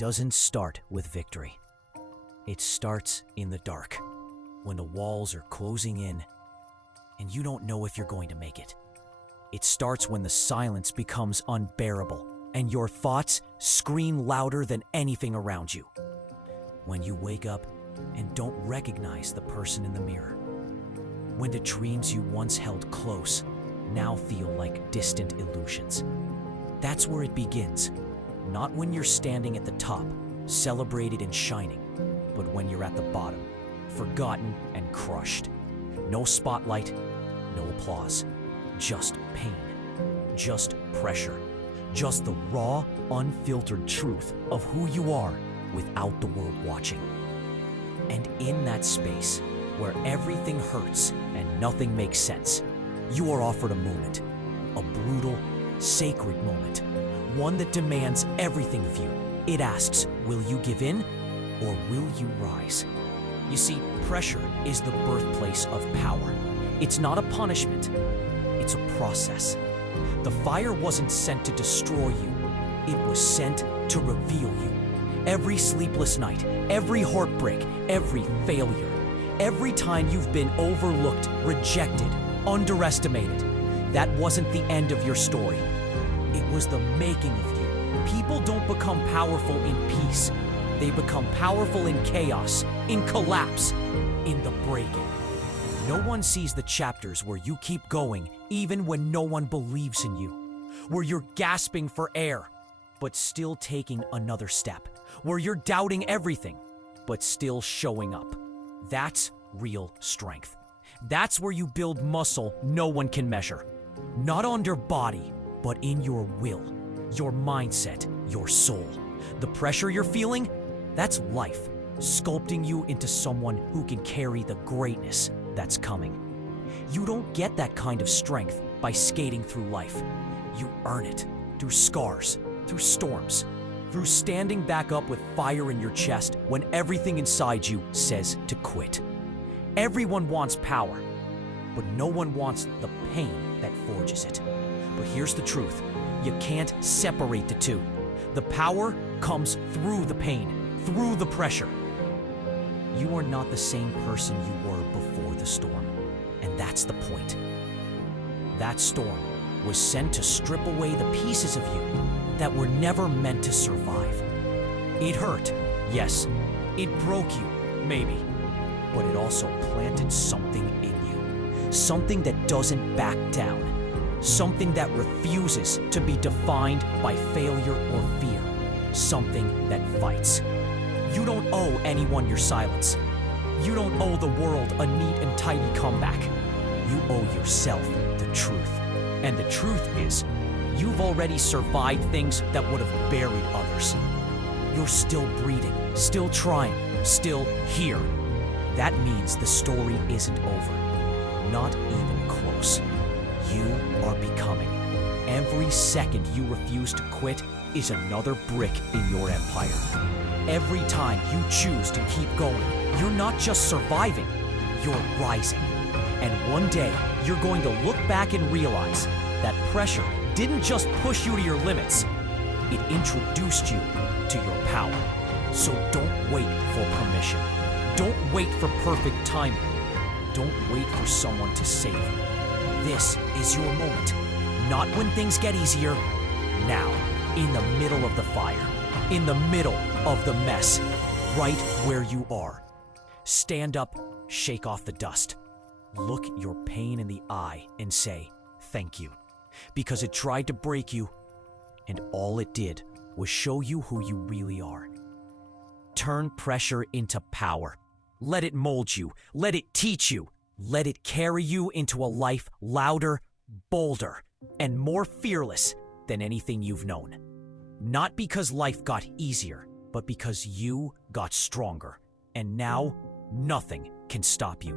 doesn't start with victory. It starts in the dark, when the walls are closing in and you don't know if you're going to make it. It starts when the silence becomes unbearable and your thoughts scream louder than anything around you. When you wake up and don't recognize the person in the mirror. When the dreams you once held close now feel like distant illusions. That's where it begins. Not when you're standing at the top, celebrated and shining, but when you're at the bottom, forgotten and crushed. No spotlight, no applause, just pain, just pressure, just the raw, unfiltered truth of who you are without the world watching. And in that space, where everything hurts and nothing makes sense, you are offered a moment, a brutal, sacred moment, one that demands everything of you. It asks, will you give in or will you rise? You see, pressure is the birthplace of power. It's not a punishment, it's a process. The fire wasn't sent to destroy you, it was sent to reveal you. Every sleepless night, every heartbreak, every failure, every time you've been overlooked, rejected, underestimated, that wasn't the end of your story. It was the making of you. People don't become powerful in peace. They become powerful in chaos, in collapse, in the breaking. No one sees the chapters where you keep going even when no one believes in you, where you're gasping for air, but still taking another step, where you're doubting everything, but still showing up. That's real strength. That's where you build muscle no one can measure. Not on your body, but in your will, your mindset, your soul. The pressure you're feeling, that's life, sculpting you into someone who can carry the greatness that's coming. You don't get that kind of strength by skating through life. You earn it through scars, through storms, through standing back up with fire in your chest when everything inside you says to quit. Everyone wants power, but no one wants the pain that forges it. But here's the truth. You can't separate the two. The power comes through the pain, through the pressure. You are not the same person you were before the storm, and that's the point. That storm was sent to strip away the pieces of you that were never meant to survive. It hurt, yes. It broke you, maybe. But it also planted something in you. Something that doesn't back down. Something that refuses to be defined by failure or fear. Something that fights. You don't owe anyone your silence. You don't owe the world a neat and tidy comeback. You owe yourself the truth. And the truth is, you've already survived things that would have buried others. You're still breathing, still trying, still here. That means the story isn't over. Not even close. You are becoming. Every second you refuse to quit is another brick in your empire. Every time you choose to keep going, you're not just surviving, you're rising. And one day, you're going to look back and realize that pressure didn't just push you to your limits, it introduced you to your power. So don't wait for permission. Don't wait for perfect timing. Don't wait for someone to save you. This is your moment. Not when things get easier. Now, in the middle of the fire. In the middle of the mess. Right where you are. Stand up, shake off the dust. Look your pain in the eye and say, thank you. Because it tried to break you, and all it did was show you who you really are. Turn pressure into power. Let it mold you. Let it teach you. Let it carry you into a life louder, bolder, and more fearless than anything you've known. Not because life got easier, but because you got stronger. And now, nothing can stop you.